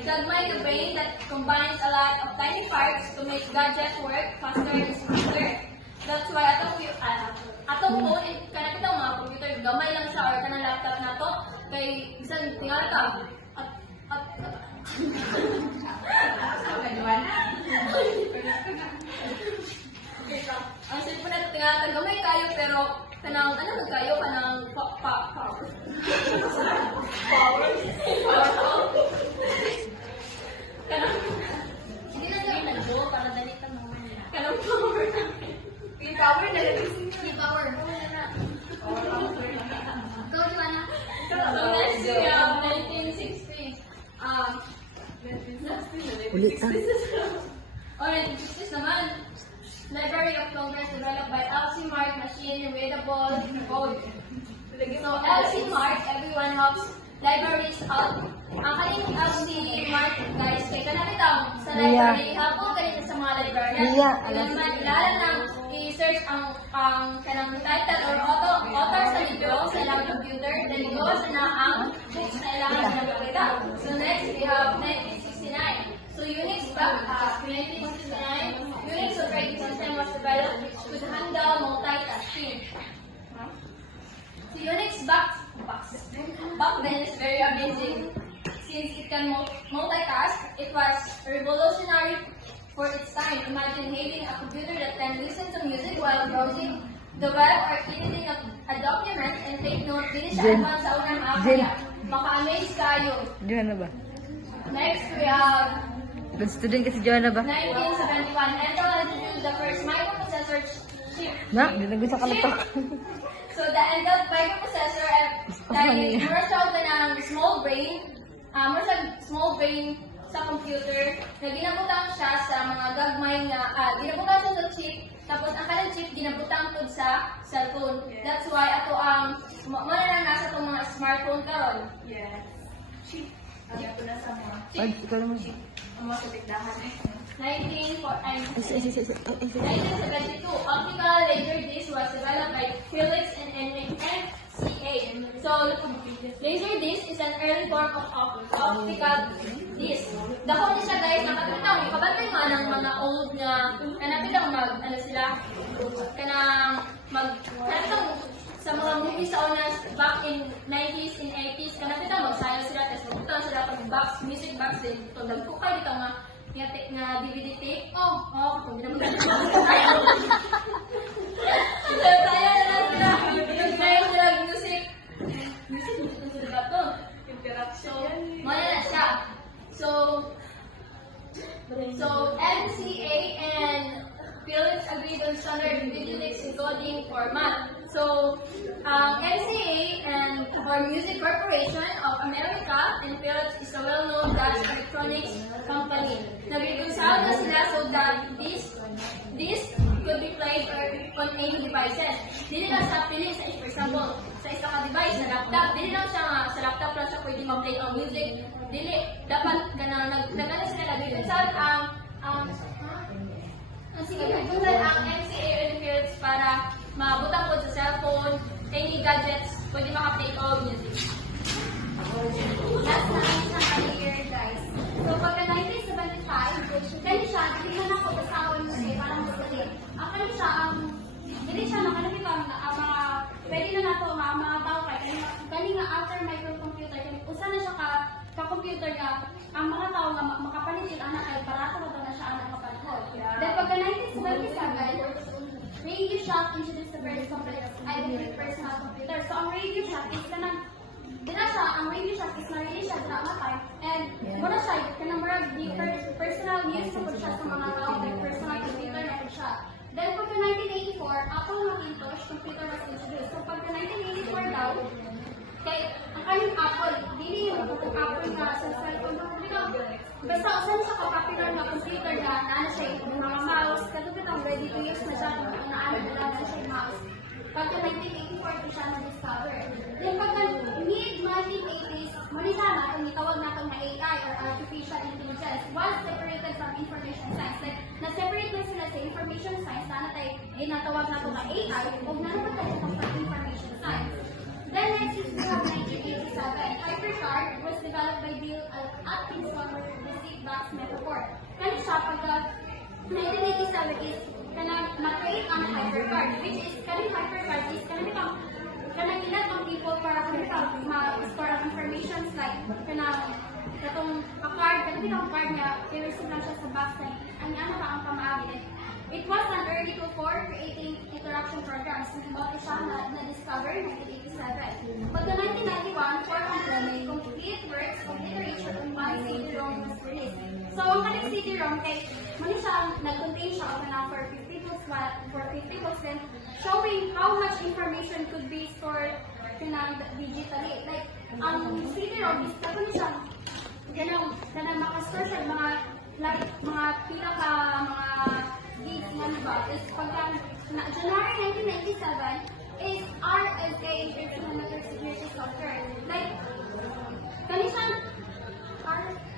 Gagmay the brain that combines a lot of tiny parts to make gadget work faster and smarter. That's why atong phone, kanang kita mga computer, gamay lang siya or kanang laptop na to, kay isang tingal ka. Ang cellphone na tingal ka, gamay kayo pero kanang ano kayo kanang power. Kanang hindi na gawin na go para dali ka mo nila. Kanang power. Yung power na lang. Yung power. Go Joanna. So let's see 1960s. Ulit na. Alright, this is naman. Library of Congress developed by LC Mart Machine Readable Code. So LC Mart, everyone helps libraries out. Ang kaling LC Mart, guys, kay kanapitang sa library, hapon kanina sa mga librarian. Naman, ilalan ng i-search ang kanang title or author sa libro sa ilang computer, then go sa ang books na ilangan sa nagpapita. So next, we have 1969. So Unix back 1969, Unix operating system was developed which could handle multitasking. So Unix back then is very amazing. Since it can multitask, it was revolutionary for its time. Imagine having a computer that can listen to music while browsing the web or editing a document and take note. Dili siya advance sa unang kaya maka-amaze kayo. Joanna ba? Next, we have Good student kasi Joanna ba? 1971. Intel introduced the first microprocessor chip. Na, dinagod sa kalatok. So the Intel microprocessor ay commercial ka ng small brain sa computer na ginabutang siya sa mga gagmay na ginabutang siya sa chip, tapos ang kanang chip ginabutang pod sa cellphone. That's why ato ang mana na nasa itong mga smartphone karon. Yes. Chip. Ano po na sa mga Ay, ikaw naman. ang mga kapitdahan eh. 1972. Ay. Optical laser disc was developed by Philips and NCA. So, laser disc is an early form of optical disc. Dako ni siya guys, nakatutang, kabantay man ng mga old na, kanapitang sa mga movies sa una, back in 90s, in 80s, kanapitang magsayaw sila, tapos magpunta sila pag-box, music box din. Ito, dagkukay dito nga DVD tape. Kung ginamit na Saya na lang sila. Ngayon sila music. Music ba ito? Interaction. Maya na siya. So, NCA and Philips agreed on standard Vidilix encoding format. So, NCA and or Music Corporation of America and Philips is a well-known Dutch electronics company. Nag-reconcile na sila so that this could be played on any devices. Dili lang sa piling sa for example, sa isang device na laptop, dili lang siya sa laptop lang siya pwede ma-play ang music. Dili, dapat nagano sila nag-reconcile ang NCA and Philips para mabutang po sa cellphone, any gadgets, pwede maka-play all music. Last namin sa year, guys. So, pagka 1975, kaya siya, tingnan ako, basta ako yung say, parang masakit. Ako siya, hindi siya nakalapit ang mga, pwede na nato, mga tao kay, kanina after microcomputer, usa na siya ka-computer nga, ang mga tao nga makapanitin, anak ay parato na siya anak kapalikod. Then, pagka 1977, Radio Shack introduced the first personal computer. So, ang Radio Shack is ang Radio Shack is na-release siya drama time. And, muna siya, kanang di personal use na po siya sa mga tao, like personal computer na po siya. Then, pagka 1984, Apple Macintosh computer was introduced. So, pagka 1984 daw, kay ang kanyang Apple, hindi yung Apple na sa cellphone. Basta usan siya ka-popular na computer na naana siya yung mga mouse, katulad ang ready to use na siya kung naana na siya yung mouse. Pagka 1984 siya na-discover. Then pagka mid-1980s, muli sana ang itawag natin na AI or Artificial Intelligence was separated from information science. Like, na-separate na sila sa information science na natay, natawag natin na AI o na naman tayo from information science. Then next is we have 1987. HyperCard was developed by Bill Atkinson with the seat box metaphor. Kani siya pagka 1987 is na-create ang HyperCard, which is kanang HyperCard is kanang ilan ang people para ma-store ang information like katong card, kanang card nga i-receive lang siya sa box like ang ano ba ang pamaagi. It was an early tool for creating interaction programs. But siya na-discover in 1987. But the 1991, for completing complete works of literature on one CD-ROM was released. So, ang kanang CD-ROM kay mali siya, nag-contain siya for 50 books then showing how much information could be stored digitally. Like, ang CD-ROM is nato siya ganang makastore siya mga pila ka mga gigs nga ba is pagka January 1997 is RSA International Security Software. Like, kanisang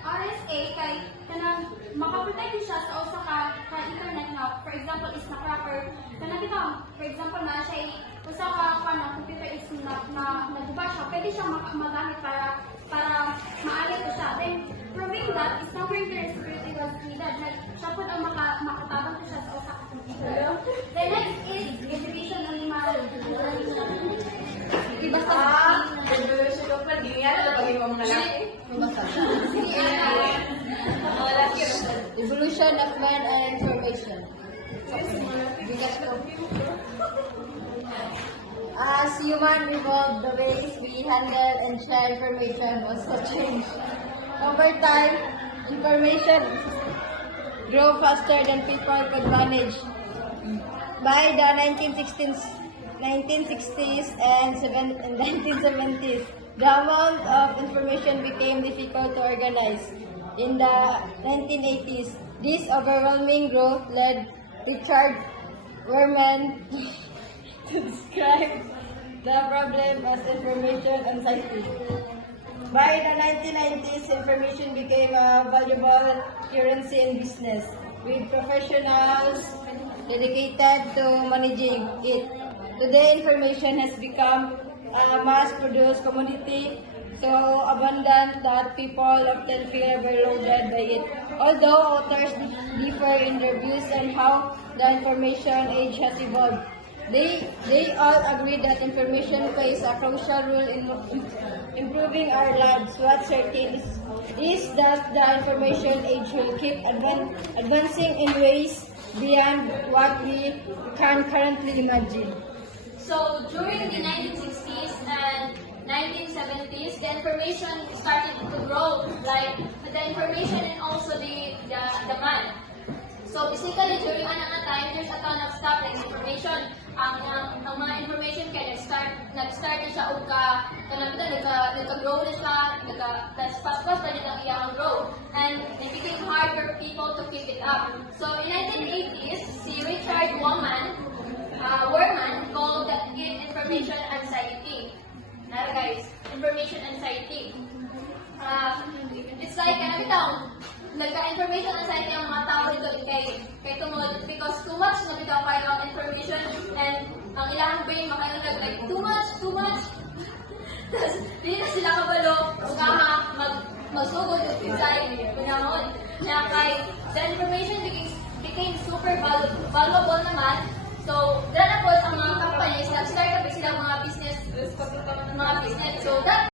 RSA kay kanang makaprotect siya sa usa ka internet na for example is na cracker kanang bitaw for example na siya usa ka computer is naguba siya pwede siya magamit para maalit ko siya then proving that is no further security was needed like siya po ang makatabang ko siya sa usa ka computer. The next is exhibition ng lima diba sa Revolution of Pag yan, pagin mo mga laki. Mga laki. Evolution of man and information. As human evolved, the ways we handle and share information also changed. Over time, information grew faster than people could manage. By the 1960s and 1970s, the amount of information became difficult to organize. In the 1980s, this overwhelming growth led Richard Wurman to describe the problem as information anxiety. By the 1990s, information became a valuable currency in business, with professionals dedicated to managing it. Today, information has become a mass-produced commodity, so abundant that people often feel overloaded by it. Although authors differ in their views on how the information age has evolved, they all agree that information plays a crucial role in improving our lives. What's certain is that the information age will keep advancing in ways beyond what we can currently imagine. So during the 1960s and 1970s, the information started to grow, like the information and also the demand. So basically, during another time, there's a ton of stuff like information. Ang mga information kaya nag-start na siya o nagka-grow na siya, tas-pas-pas na niya ang iyang grow. And it became hard for people to keep it up. So in 1980s, si Richard Wurman called it information anxiety. Nara guys, information anxiety. It's like, nagka-information anxiety ang mga tao dito kay tungod because too much na bitaw kayo ang information and ang ilang brain makainag like too much. Tapos, hindi na sila kabalo, magsugod yung design, kunamon. Kaya kay, the information became super valuable naman. So, dala po ang mga companies, nag-start up sila mga business. So, that